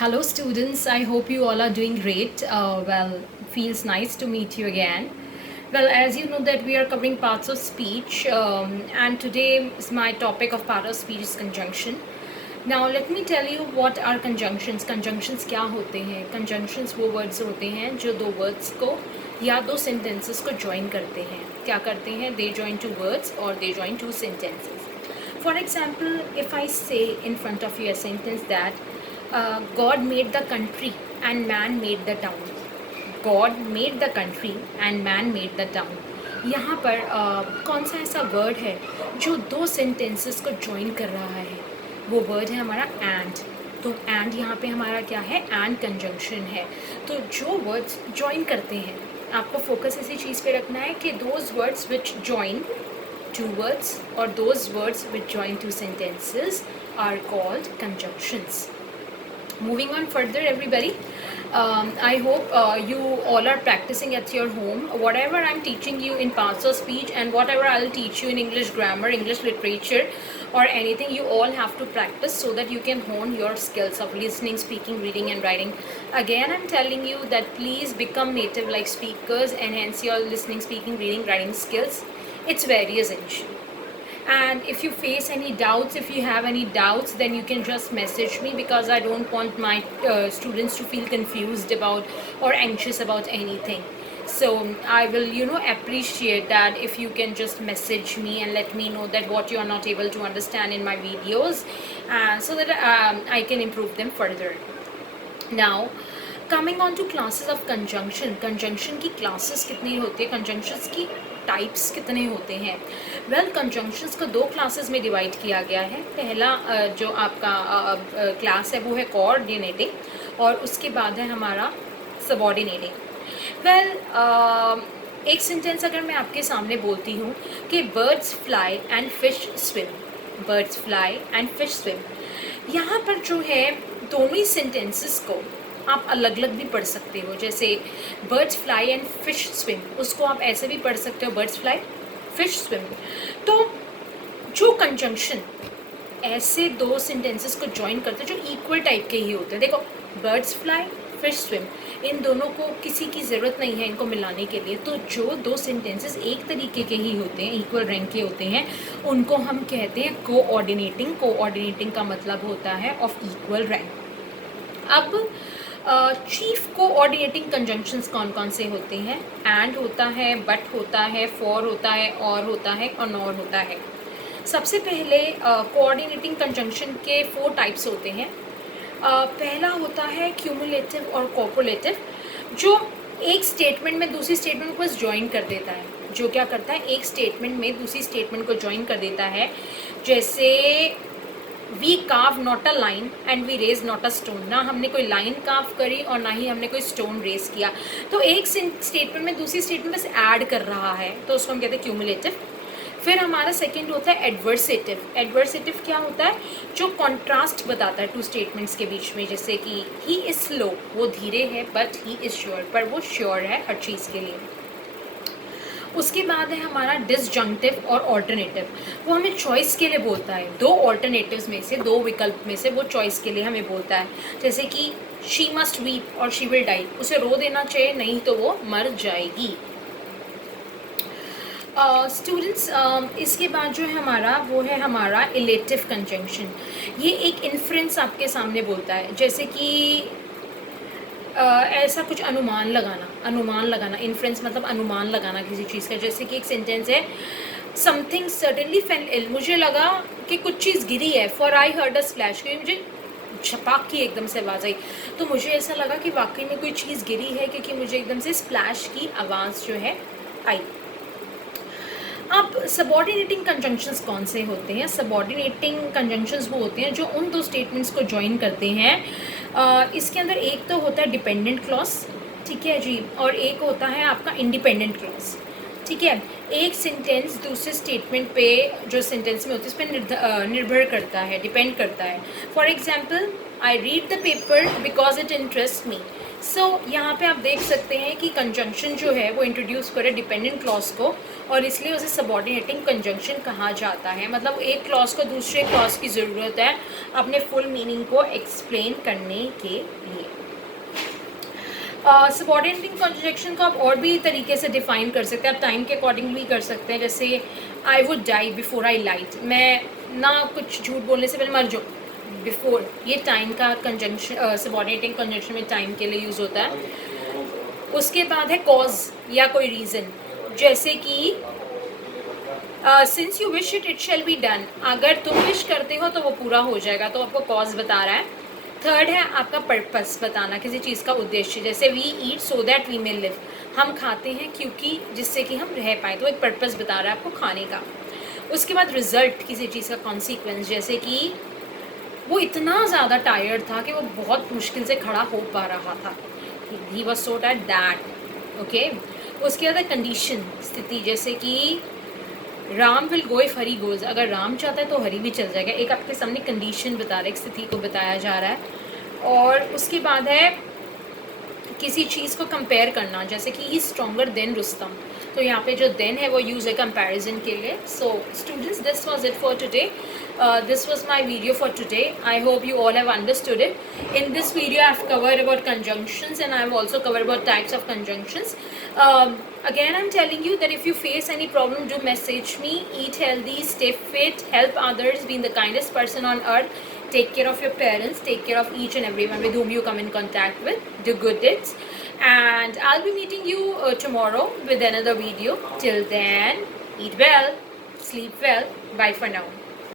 Hello, students. I hope you all are doing great. Feels nice to meet you again. Well, as you know that we are covering parts of speech, and today is my topic of part of speech is conjunction. Now, let me tell you what are conjunctions. Conjunctions क्या होते हैं? Conjunctions वो words होते हैं जो दो words को या दो sentences को join करते हैं. क्या करते हैं? They join two words or they join two sentences. For example, if I say in front of you a sentence that God made the country and man made the town. God made the country and man made the town. यहाँ पर कौन सा ऐसा word है जो दो sentences को join कर रहा है? वो वर्ड है हमारा एंड. तो एंड यहाँ पे हमारा क्या है? एंड कंजंक्शन है. तो जो वर्ड्स ज्वाइन करते हैं, आपको फोकस इसी चीज़ पे रखना है कि those words which join two words or those words which join two sentences are called conjunctions. Moving on further, everybody, I hope you all are practicing at your home. Whatever I'm teaching you in parts of speech and whatever I'll teach you in English grammar, English literature or anything, you all have to practice so that you can hone your skills of listening, speaking, reading and writing. Again, I'm telling you that please become native like speakers, enhance your listening, speaking, reading, writing skills. It's very essential. And if you face any doubts, if you have any doubts, then you can just message me, because I don't want my students to feel confused about or anxious about anything. So I will appreciate that if you can just message me and let me know that what you are not able to understand in my videos, so that I can improve them further. Now, coming on to classes of conjunction. Conjunction की classes कितनी होती है? Conjunctions की types कितने होते हैं? Well, conjunctions को दो क्लासेस में डिवाइड किया गया है. पहला जो आपका क्लास है वो है कोऑर्डिनेटिंग और उसके बाद है हमारा सबऑर्डिनेटिंग. वेल, एक सेंटेंस अगर मैं आपके सामने बोलती हूँ कि birds fly and fish swim. Birds fly and fish swim, यहाँ पर जो है दोनों ही सेंटेंसेस को आप अलग अलग भी पढ़ सकते हो. जैसे birds fly and fish swim, उसको आप ऐसे भी पढ़ सकते हो, बर्ड्स फ्लाई फिश स्विम. तो जो कंजंक्शन ऐसे दो सेंटेंसेस को ज्वाइन करते हैं जो इक्वल टाइप के ही होते हैं. देखो, बर्ड्स फ्लाई फिश स्विम, इन दोनों को किसी की ज़रूरत नहीं है इनको मिलाने के लिए. तो जो दो सेंटेंसेस एक तरीके के ही होते हैं, इक्वल रैंक के होते हैं, उनको हम कहते हैं कोऑर्डिनेटिंग. कोऑर्डिनेटिंग का मतलब होता है ऑफ इक्वल रैंक. अब चीफ कोऑर्डिनेटिंग कंजंक्शंस कौन कौन से होते हैं? एंड होता है, बट होता है, फॉर होता है, और होता है और नॉर होता है. सबसे पहले कोऑर्डिनेटिंग कंजंक्शन के 4 टाइप्स होते हैं. पहला होता है क्यूमुलेटिव और कॉपुलेटिव, जो एक स्टेटमेंट में दूसरी स्टेटमेंट को बस ज्वाइन कर देता है. जो क्या करता है? एक स्टेटमेंट में दूसरी स्टेटमेंट को ज्वाइन कर देता है. जैसे we carve not a line and we raise not a stone. ना हमने कोई लाइन कार्व करी और ना ही हमने कोई स्टोन रेज किया. तो एक स्टेटमेंट में दूसरी स्टेटमेंट बस ऐड कर रहा है, तो उसको हम कहते हैं क्यूमुलेटिव. फिर हमारा सेकंड होता है एडवर्सेटिव. एडवर्सेटिव क्या होता है? जो कॉन्ट्रास्ट बताता है टू स्टेटमेंट्स के बीच में. जैसे कि ही इज़ स्लो, वो धीरे है, बट ही इज़ श्योर, पर वो श्योर है हर चीज़ के लिए. उसके बाद है हमारा डिसजंक्टिव और ऑल्टरनेटिव. वो हमें चॉइस के लिए बोलता है. दो ऑल्टरनेटिव्स में से, दो विकल्प में से वो चॉइस के लिए हमें बोलता है. जैसे कि शी मस्ट वीप और शी विल डाई. उसे रो देना चाहिए, नहीं तो वो मर जाएगी. स्टूडेंट्स, इसके बाद जो है हमारा वो है हमारा इलेटिव कंजंक्शन. ये एक इन्फ्रेंस आपके सामने बोलता है. जैसे कि ऐसा कुछ अनुमान लगाना. इन्फ्रेंस मतलब अनुमान लगाना किसी चीज़ का. जैसे कि एक सेंटेंस है, समथिंग सर्टेनली फेल इल. मुझे लगा कि कुछ चीज़ गिरी है. For I heard a splash, क्योंकि मुझे झपाक की एकदम से आवाज़ आई, तो मुझे ऐसा लगा कि वाकई में कोई चीज़ गिरी है, क्योंकि मुझे एकदम से स्प्लैश की आवाज़ जो है आई. अब सबऑर्डिनेटिंग कंजंक्शंस कौन से होते हैं? सबऑर्डिनेटिंग कंजंक्शंस वो होते हैं जो उन दो स्टेटमेंट्स को ज्वाइन करते हैं. इसके अंदर एक तो होता है डिपेंडेंट क्लॉज, ठीक है जी, और एक होता है आपका इंडिपेंडेंट क्लॉज, ठीक है. एक सेंटेंस दूसरे स्टेटमेंट पे जो सेंटेंस में होती है उस पर निर्भर करता है, डिपेंड करता है. For example, I read the paper because it interest me. So यहाँ पे आप देख सकते हैं कि कंजंक्शन जो है वो इंट्रोड्यूस करे डिपेंडेंट क्लॉज को, और इसलिए उसे सबऑर्डिनेटिंग कंजंक्शन कहा जाता है। मतलब एक क्लॉज को दूसरे क्लॉज की ज़रूरत है अपने फुल मीनिंग को एक्सप्लेन करने के लिए। सबऑर्डिनेटिंग कंजंक्शन को आप और भी तरीके से डिफाइन कर सकते हैं, आप टाइम के अकॉर्डिंग भी कर सकते हैं। जैसे I would die before I light, मैं ना कुछ झूठ बोलने से पहले मर जाऊँ, बिफोर, ये टाइम का कंजंक्शन, सबऑर्डिनेटिंग कंजंक्शन में टाइम के लिए यूज़ होता है। उसके बाद है कॉज या कोई रीज़न, जैसे कि since you wish it it shall be done, अगर तुम विश करते हो तो वो पूरा हो जाएगा, तो आपको कॉज बता रहा है। थर्ड है आपका पर्पस बताना, किसी चीज़ का उद्देश्य, जैसे we eat so that we may live, हम खाते हैं क्योंकि जिससे कि हम रह पाए, तो एक पर्पस बता रहा है आपको खाने का। उसके बाद रिजल्ट, किसी चीज़ का कॉन्सिक्वेंस, जैसे कि वो इतना ज़्यादा टायर्ड था कि वो बहुत मुश्किल से खड़ा हो पा रहा था, he was so tired that, okay. उसके बाद है कंडीशन, स्थिति, जैसे कि Ram will go if Hari goes, अगर राम चाहता है तो हरी भी चल जाएगा। एक आपके सामने कंडीशन बता रहा है, एक स्थिति को बताया जा रहा है। और उसके बाद है किसी चीज़ को कंपेयर करना, जैसे कि ही स्ट्रॉन्गर देन रुस्तम, तो यहाँ पे जो देन है वो यूज़ है कंपैरिजन के लिए। So students, this was it for today, this was my video for today. I hope you all have understood it. In this video I have covered about conjunctions, and I have also covered about types of conjunctions. Again I'm telling you that if you face any problem, do message me. Eat healthy, stay fit, help others, be the kindest person on earth. Take care of your parents, take care of each and everyone with whom you come in contact with. Do good deeds, and I'll be meeting you tomorrow with another video. Till then, eat well, sleep well. Bye for now.